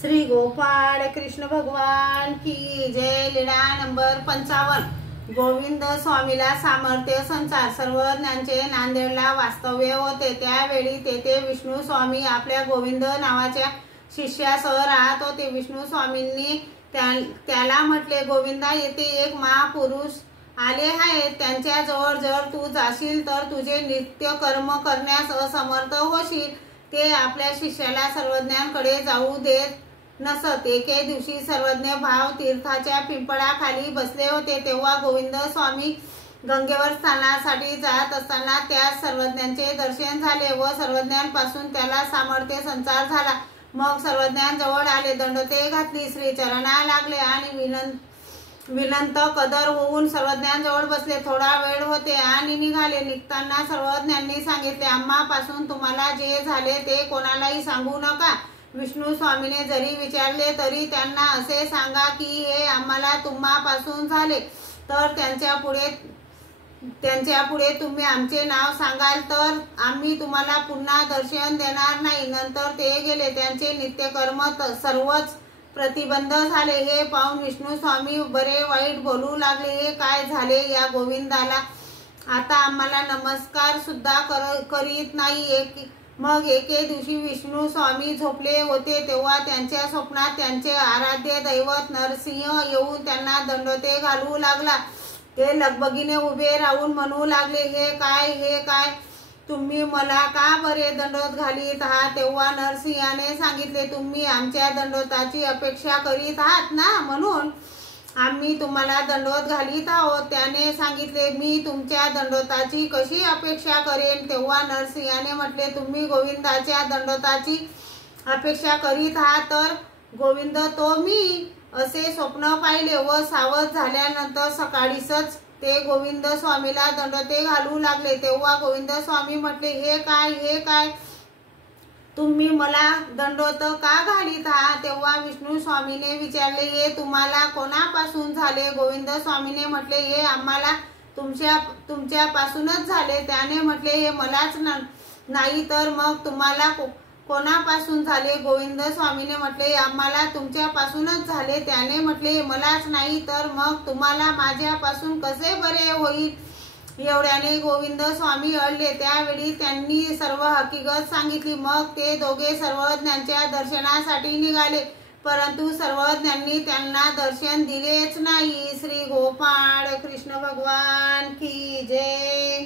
श्री गोपाळ कृष्ण भगवान की जय। लीला नंबर 55। गोविंद स्वामीला सामर्थ्य संचार। सर्वज्ञांचे नांदेडला वास्तव्य होते। त्यावेळी तेथे विष्णू स्वामी आपल्या गोविंद नावाच्या शिष्यासह राहत होते। विष्णू स्वामींनी त्याला म्हटले, गोविंदा, येथे एक महापुरुष आले आहेत। त्यांच्या जवळ जर तू जाशील तर तुझे नित्य कर्म करण्यास असमर्थ होशील। ते आपल्या शिष्याला सर्वज्ञांकडे जाऊ देत नसत। एके दिवशी सर्वज्ञ भाव तीर्थाच्या पिंपळाखाली बसले होते। तेव्हा गोविंद स्वामी गंगेवर स्नानासाठी जात असताना त्यास सर्वज्ञांचे दर्शन झाले व सर्वज्ञांपासून त्याला सामर्थ्य संचार झाला। मग सर्वज्ञांजवळ आले, दंडते घातली, श्रीचरणा लागले आणि विनंत कदर होऊन सर्वज्ञांजवळ बसले। थोडा वेळ होते आणि निघाले। निघताना सर्वज्ञांनी सांगितले, आम्हापासून तुम्हाला जे झाले ते कोणालाही सांगू नका। विष्णू स्वामीने जरी विचारले तरी त्यांना असे सांगा की हे आम्हाला तुम्हापासून झाले, तर त्यांच्या पुढे तुम्ही आमचे नाव सांगाल तर आम्ही तुम्हाला पुन्हा दर्शन देणार नाही। नंतर ते गेले। त्यांचे नित्यकर्म सर्वच प्रतिबंध झाले। हे पाहून विष्णू स्वामी बरे वाईट बोलू लागले, हे काय झाले या गोविंदाला? आता आम्हाला नमस्कार सुद्धा करीत नाही। मग एके दिवशी विष्णू स्वामी झोपले होते तेव्हा त्यांच्या स्वप्नात त्यांचे आराध्य दैवत नरसिंह येऊन त्यांना दंडोते घालू लागला। ते लगबगीने उभे राहून म्हणू लागले, हे काय तुम्ही मला का बरे दंडोत घालीत आहात? तेव्हा नरसिंहाने सांगितले, तुम्ही आमच्या दंडोताची अपेक्षा करीत आहात ना, म्हणून आम्ही तुम्हाला दंडोत घालीत आहोत। त्याने सांगितले, मी तुमच्या दंडोताची कशी अपेक्षा करेन? तेव्हा नरसिंहाने म्हटले, तुम्ही गोविंदाच्या दंडोताची अपेक्षा करीत आहात तर गोविंद तो मी असे स्वप्न पाहिले व सावध झाल्यानंतर सकाळीच ते गोविंद स्वामीला दंडोते घालू लागले। तेव्हा गोविंद स्वामी म्हटले, हे काय तुम्ही मला दंडोत का घालीत आहात? तेव्हा विष्णू स्वामीने विचारले, हे तुम्हाला कोणापासून झाले? गोविंद स्वामीने म्हटले, हे आम्हाला तुमच्यापासूनच झाले। त्याने म्हटले, हे मलाच नाही तर मग तुम्हाला कोणापासून झाले? गोविंद स्वामीने म्हटले, आम्हाला तुमच्यापासूनच झाले। त्याने म्हटले, हे मलाच नाही तर मग तुम्हाला माझ्यापासून कसे बरे होईल? एवढ्याने गोविंद स्वामी अडले। त्यावेळी त्यांनी सर्व हकीकत सांगितली। मग ते दोघे सर्वज्ञांच्या दर्शनासाठी निघाले, परंतु सर्वज्ञांनी त्यांना दर्शन दिलेच नाही। श्री गोपाळ कृष्ण भगवान की जय।